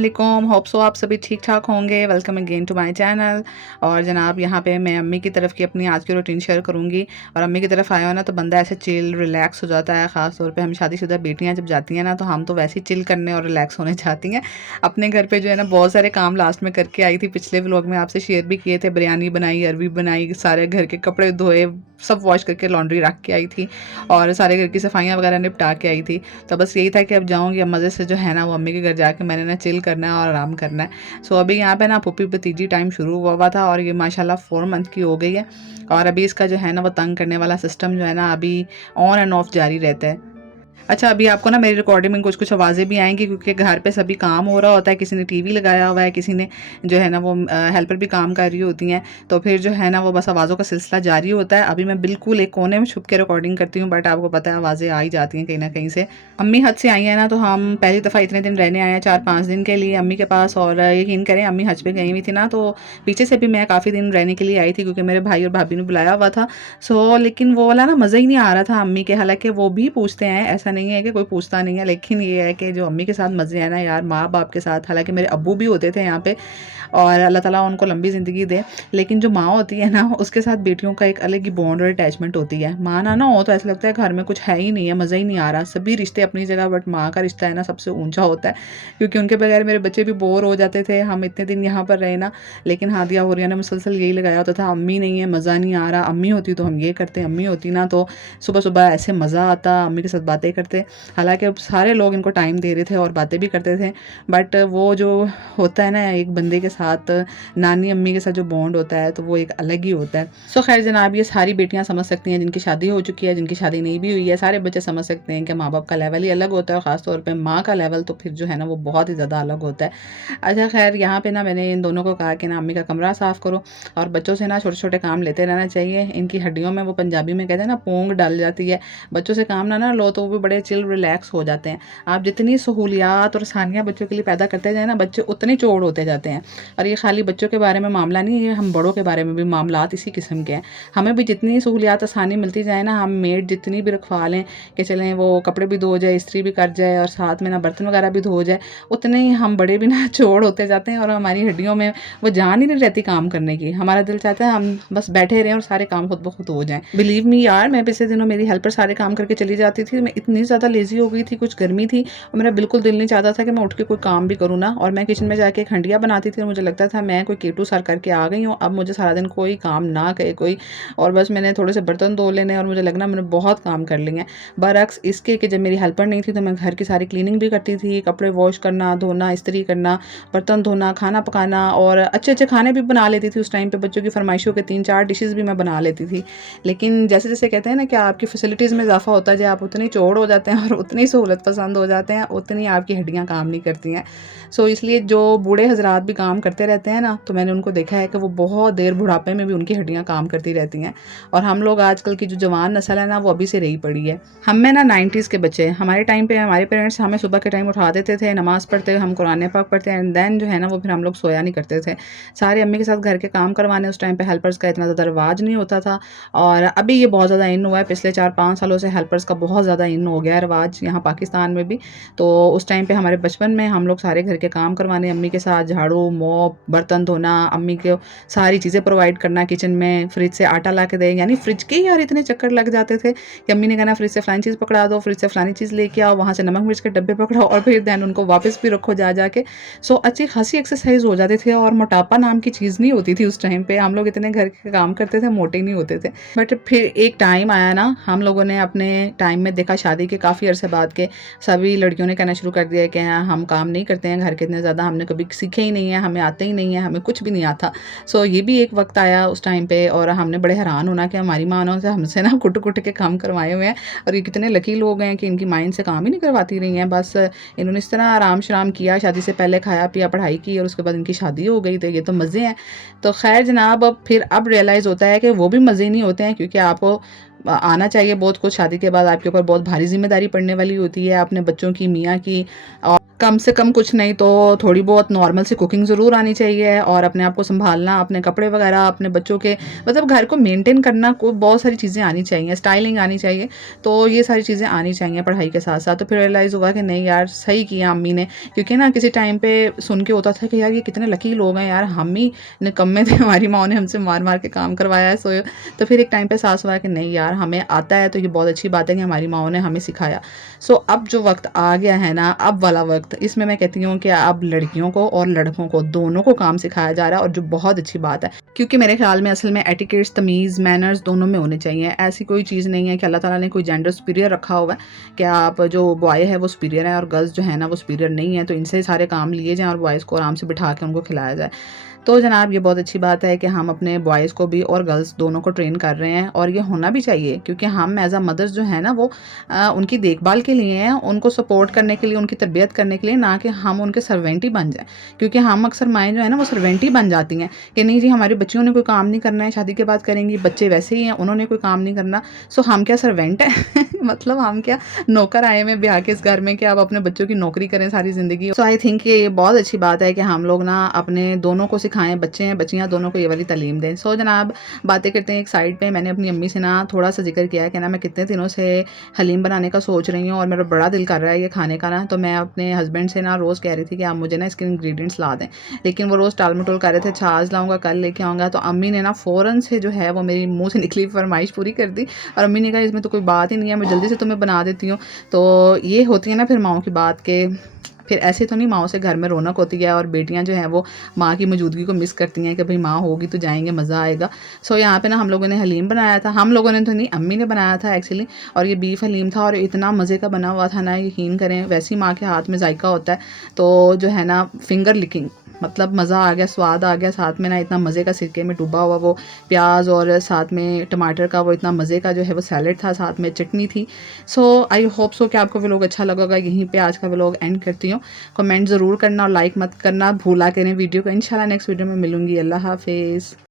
वालेकुम, hope so आप सभी ठीक ठाक होंगे। Welcome again to my channel. और जनाब यहाँ पे मैं अम्मी की तरफ की अपनी आज की रूटीन शेयर करूँगी। और अम्मी की तरफ आया हो ना तो बंदा ऐसे चिल रिलैक्स हो जाता है। ख़ास तौर पे हम शादीशुदा बेटियाँ जब जाती हैं ना तो हम तो वैसे ही चिल करने और रिलैक्स होने जाती हैं। अपने घर पे जो है ना बहुत सारे काम लास्ट में करके आई थी। पिछले व्लॉग में आपसे शेयर भी किए थे। बिरयानी बनाई, अरवी बनाई, सारे घर के कपड़े धोए, सब वॉश करके लॉन्ड्री रख के आई थी और सारे घर की सफाइयाँ वगैरह निपटा के आई थी। तो बस यही था कि अब जाऊँगी, अब मज़े से जो है ना वो अम्मी के घर जाके मैंने ना चिल करना है और आराम करना है। सो अभी यहाँ पे ना पुप्पी भतीजी टाइम शुरू हुआ था और ये माशाल्लाह 4 मंथ की हो गई है। और अभी इसका जो है ना वो तंग करने वाला सिस्टम जो है ना अभी ऑन एंड ऑफ जारी रहता है। अच्छा, अभी आपको ना मेरी रिकॉर्डिंग में कुछ-कुछ आवाज़ें भी आएँगी क्योंकि घर पे सभी काम हो रहा होता है, किसी ने टीवी लगाया हुआ है, किसी ने जो है ना वो हेल्पर भी काम कर रही होती हैं, तो फिर जो है ना वो बस आवाज़ों का सिलसिला जारी होता है। अभी मैं बिल्कुल एक कोने में छुप के रिकॉर्डिंग करती हूँ, बट आपको पता है आवाज़ें आ ही जाती हैं कहीं न कहीं से। अम्मी हज से आई हैं ना, तो हम पहली दफ़ा इतने दिन रहने आए हैं 4-5 दिन के लिए अम्मी के पास। और यकीन करें अम्मी हज पे गई हुई थी ना, तो पीछे से भी मैं काफ़ी दिन रहने के लिए आई थी क्योंकि मेरे भाई और भाभी ने बुलाया हुआ था। लेकिन वो वाला ना मज़ा ही नहीं आ रहा था अम्मी के। हालाँकि वो भी पूछते हैं, ऐसा नहीं है कि कोई पूछता नहीं है, लेकिन ये है कि जो अम्मी के साथ मज़े हैं ना यार माँ-बाप के साथ, हालाँकि मेरे अब्बू भी होते थे यहाँ पे और अल्लाह ताला उनको लंबी ज़िंदगी दे। लेकिन जो माँ होती है ना उसके साथ बेटियों का एक अलग ही बॉन्ड और अटैचमेंट होती है। माँ ना हो तो ऐसा लगता है घर में कुछ है ही नहीं है, मज़ा ही नहीं आ रहा। सभी रिश्ते अपनी जगह, बट माँ का रिश्ता है ना सबसे ऊँचा होता है क्योंकि उनके बगैर मेरे बच्चे भी बोर हो जाते थे। हम इतने दिन यहाँ पर रहे ना, लेकिन हादिया होरिया ने मुसलसल यही लगाया होता था, अम्मी नहीं है मज़ा नहीं आ रहा, अम्मी होती तो हम ये करते, अम्मी होती ना तो सुबह-सुबह ऐसे मज़ा आता, अम्मी के साथ बातें करते। हालाँकि अब सारे लोग इनको टाइम दे रहे थे और बातें भी करते थे, बट वो जो होता है ना एक बंदे के साथ, नानी अम्मी के साथ जो बॉन्ड होता है तो वो एक अलग ही होता है। सो खैर जनाब, ये सारी बेटियाँ समझ सकती हैं जिनकी शादी हो चुकी है, जिनकी शादी नहीं भी हुई है, सारे बच्चे समझ सकते हैं कि माँ-बाप का लेवल ही अलग होता है और ख़ास तौर पे माँ का लेवल तो फिर जो है ना वो बहुत ही ज़्यादा अलग होता है। अच्छा खैर, यहाँ पे ना मैंने इन दोनों को कहा कि ना अम्मी का कमरा साफ़ करो और बच्चों से ना छोटे-छोटे काम लेते रहना चाहिए। इनकी हड्डियों में वो पंजाबी में कहते हैं ना पोंग डल जाती है। बच्चों से काम ना लो तो वो भी बड़े चिल रिलैक्स हो जाते हैं। आप जितनी सहूलियात और आसानियाँ बच्चों के लिए पैदा करते जाएँ ना, बच्चे उतने चोड़ होते जाते हैं। और ये खाली बच्चों के बारे में मामला नहीं है, हम बड़ों के बारे में भी मामलात इसी किस्म के हैं। हमें भी जितनी सहूलियात आसानी मिलती जाए ना, हम मेड जितनी भी रखवा लें कि चलें वो कपड़े भी धो जाए, इस्त्री भी कर जाए और साथ में ना बर्तन वगैरह भी धो जाए, उतने ही हम बड़े भी ना चोड़ होते जाते हैं और हमारी हड्डियों में वो जान ही नहीं रहती काम करने की। हमारा दिल चाहता है हम बस बैठे रहें और सारे काम खुद ब खुद हो जाएँ। बिलीव मी यार, मैं पिछले दिनों मेरी हेल्पर सारे काम करके चली जाती थी, मैं इतनी ज़्यादा लेज़ी हो गई थी, कुछ गर्मी थी और मेरा बिल्कुल दिल नहीं चाहता था कि मैं उठ के कोई काम भी करूँ ना। और मैं किचन में जाके एक हंडिया बनाती थी और मुझे लगता था मैं कोई केटू सर करके आ गई हूँ, अब मुझे सारा दिन कोई काम ना कहे कोई, और बस मैंने थोड़े से बर्तन धो लेने और मुझे लगना मैंने बहुत काम कर लिए हैं। बरअक्स इसके कि जब मेरी हेल्पर नहीं थी तो मैं घर की सारी क्लीनिंग भी करती थी, कपड़े वॉश करना, धोना, इस्त्री करना, बर्तन धोना, खाना पकाना और अच्छे-अच्छे खाने भी बना लेती थी। उस टाइम पे बच्चों की फरमाइशों के 3-4 डिशेज़ भी मैं बना लेती थी। लेकिन जैसे-जैसे कहते हैं ना कि आपकी फैसिलिटीज़ में इज़ाफ़ा होता जाए, आप उतनी चौड़ हो जाते हैं और उतनी सहूलत पसंद हो जाते हैं, उतनी आपकी हड्डियाँ काम नहीं करती हैं। इसलिए जो बूढ़े हज़रात भी काम करते रहते हैं ना, तो मैंने उनको देखा है कि वो बहुत देर बुढ़ापे में भी उनकी हड्डियाँ काम करती रहती हैं। और हम लोग आजकल की जो जवान नस्ल है ना, वो अभी से रही पड़ी है। हम में ना 90s के बच्चे हैं। हमारे टाइम पे हमारे पेरेंट्स हमें सुबह के टाइम उठा देते थे, नमाज़ पढ़ते, हम कुरान पाक पढ़ते एंड देन जो है ना वो फिर हम लोग सोया नहीं करते थे। सारे अम्मी के साथ घर के काम करवाने, उस टाइम पे हेल्पर्स का इतना ज़्यादा रिवाज नहीं होता था और अभी ये बहुत ज़्यादा इन हुआ है। पिछले 4-5 सालों से हेल्पर्स का बहुत ज़्यादा इन हो गया है रिवाज यहाँ पाकिस्तान में भी। तो उस टाइम पे हमारे बचपन में हम लोग सारे घर के काम करवाने अम्मी के साथ, झाड़ू, मॉप, बर्तन धोना, अम्मी को सारी चीज़ें प्रोवाइड करना किचन में, फ्रिज से आटा ला के दें, यानी फ्रिज के ही यार इतने चक्कर लग जाते थे कि अम्मी ने कहना फ्रिज से फलानी चीज़ पकड़ा दो, फ्रिज से फलानी चीज़ लेके आओ, वहाँ से नमक मिर्च के डब्बे पकड़ाओ और फिर दैन उनको वापस भी रखो जा जाके। अच्छी खासी एक्सरसाइज हो जाते थे और मोटापा नाम की चीज़ नहीं होती थी उस टाइम पे। हम लोग इतने घर के काम करते थे, मोटे ही नहीं होते थे। बट फिर एक टाइम आया ना, हम लोगों ने अपने टाइम में देखा शादी के काफ़ी अरसे बाद के सभी लड़कियों ने कहना शुरू कर दिया कि हाँ, हम काम नहीं करते हैं घर के इतने ज़्यादा, हमने कभी सीखे ही नहीं है, हमें आते ही नहीं है, हमें कुछ भी नहीं आता। ये भी एक वक्त आया उस टाइम पे और हमने बड़े हैरान होना कि हमारी माँ ने हमसे ना कुट-कुट के काम करवाए हुए हैं और ये कितने लकी लोग हैं कि इनकी माँ इनसे काम ही नहीं करवाती रही हैं। बस इन्होंने इस तरह आराम-शराम किया, शादी से पहले खाया-पिया, पढ़ाई की और उसके बाद इनकी शादी हो गई, तो ये तो मज़े हैं। तो खैर जनाब, अब रियलाइज़ होता है कि वो भी मज़े नहीं होते हैं क्योंकि आपको आना चाहिए बहुत कुछ। शादी के बाद आपके ऊपर बहुत भारी ज़िम्मेदारी पड़ने वाली होती है, अपने बच्चों की, मियाँ की कम से कम कुछ नहीं तो थोड़ी बहुत नॉर्मल सी कुकिंग ज़रूर आनी चाहिए, और अपने आप को सँभालना, अपने कपड़े वगैरह, अपने बच्चों के मतलब घर को मेंटेन करना, को बहुत सारी चीज़ें आनी चाहिए, स्टाइलिंग आनी चाहिए। तो ये सारी चीज़ें आनी चाहिए पढ़ाई के साथ-साथ। तो फिर रियलाइज़ हुआ कि नहीं यार, सही किया अम्मी ने, क्योंकि ना किसी टाइम पे सुन के होता था कि यार ये कितने लकी लोग हैं यार, हम ही निकम्मे थे, हमारी माँ ने हमसे मार-मार के काम करवाया है। तो फिर एक टाइम पे एहसास हुआ कि नहीं यार, हमें आता है, तो ये बहुत अच्छी बात है कि हमारी माँओं ने हमें सिखाया। सो अब जो वक़्त आ गया है ना, अब वाला वक़्त, इसमें मैं कहती हूँ कि अब लड़कियों को और लड़कों को दोनों को काम सिखाया जा रहा है, और जो बहुत अच्छी बात है, क्योंकि मेरे ख़्याल में असल में एटिकेट्स, तमीज़, मैनर्स दोनों में होने चाहिए। ऐसी कोई चीज़ नहीं है कि अल्लाह ताला ने कोई जेंडर सुपीरियर रखा हुआ है कि आप जो बॉय है वो सुपीरियर है और गर्ल्स जो है ना वो सुपीरियर नहीं है, तो इनसे सारे काम लिए जाएँ और बॉयज़ को आराम से बिठा के उनको खिलाया जाए। तो जनाब ये बहुत अच्छी बात है कि हम अपने बॉयज़ को भी और गर्ल्स दोनों को ट्रेन कर रहे हैं, और ये होना भी चाहिए, क्योंकि हम एज़ अ मदर्स जो है ना वो उनकी देखभाल के लिए हैं, उनको सपोर्ट करने के लिए, उनकी तरबियत करने के लिए, ना कि हम उनके सर्वेंट ही बन जाएँ। क्योंकि हम अक्सर माएँ जो है ना वो सर्वेंट ही बन जाती हैं कि नहीं जी, हमारी बच्चियों ने कोई काम नहीं करना है, शादी के बाद करेंगी, बच्चे वैसे ही हैं, उन्होंने कोई काम नहीं करना, सो हम क्या सर्वेंट हैं? मतलब हम क्या नौकर आए हुए हैं ब्याह के इस घर में कि आप अपने बच्चों की नौकरी करें सारी ज़िंदगी? सो आई थिंक ये बहुत अच्छी बात है कि हम लोग ना अपने दोनों को सिखाएँ, बच्चे हैं, बच्चियाँ, दोनों को ये वाली तालीम दें। सो जनाब, बातें करते हैं एक साइड पे, मैंने अपनी अम्मी से ना थोड़ा-सा ज़िक्र किया है कि ना मैं कितने दिनों से हलीम बनाने का सोच रही हूँ और मेरा बड़ा दिल कर रहा है ये खाने का ना, तो मैं अपने हस्बैंड से ना रोज़ कह रही थी कि आप मुझे ना इसके इंग्रीडिएंट्स ला दें। लेकिन वो रोज़ टाल-मटोल कर रहे थे, अच्छा आज लाऊँगा, कल लेके आऊँगा, तो अम्मी ने ना फ़ौरन से जो है वो मेरी मुँह से निकली फ़रमाइश पूरी कर दी, और अम्मी ने कहा इसमें तो कोई बात ही नहीं है, मैं जल्दी से तुम्हें बना देती हूँ। तो ये होती है ना फिर माँओं की बात, के फिर ऐसे तो नहीं माँओं से घर में रौनक होती है, और बेटियाँ जो हैं वो माँ की मौजूदगी को मिस करती हैं कि भई माँ होगी तो जाएँगे, मज़ा आएगा। सो यहाँ पे ना हम लोगों ने हलीम बनाया था, हम लोगों ने तो नहीं, अम्मी ने बनाया था एक्चुअली, और ये बीफ हलीम था और इतना मज़े का बना हुआ था ना, यकीन करें, वैसी माँ के हाथ में जायका होता है, तो जो है ना फिंगर लिकिंग, मतलब मज़ा आ गया, स्वाद आ गया, साथ में ना इतना मज़े का सिरके में डूबा हुआ वो प्याज, और साथ में टमाटर का वो इतना मज़े का जो है वो सैलेड था, साथ में चटनी थी। सो आई होप सो कि आपको व्लॉग अच्छा लगा होगा। यहीं पे आज का व्लॉग एंड करती हूँ। कमेंट ज़रूर करना और लाइक मत करना भूला करें वीडियो को। इंशाल्लाह नेक्स्ट वीडियो में मिलूँगी। अल्लाह हाफ़िज़।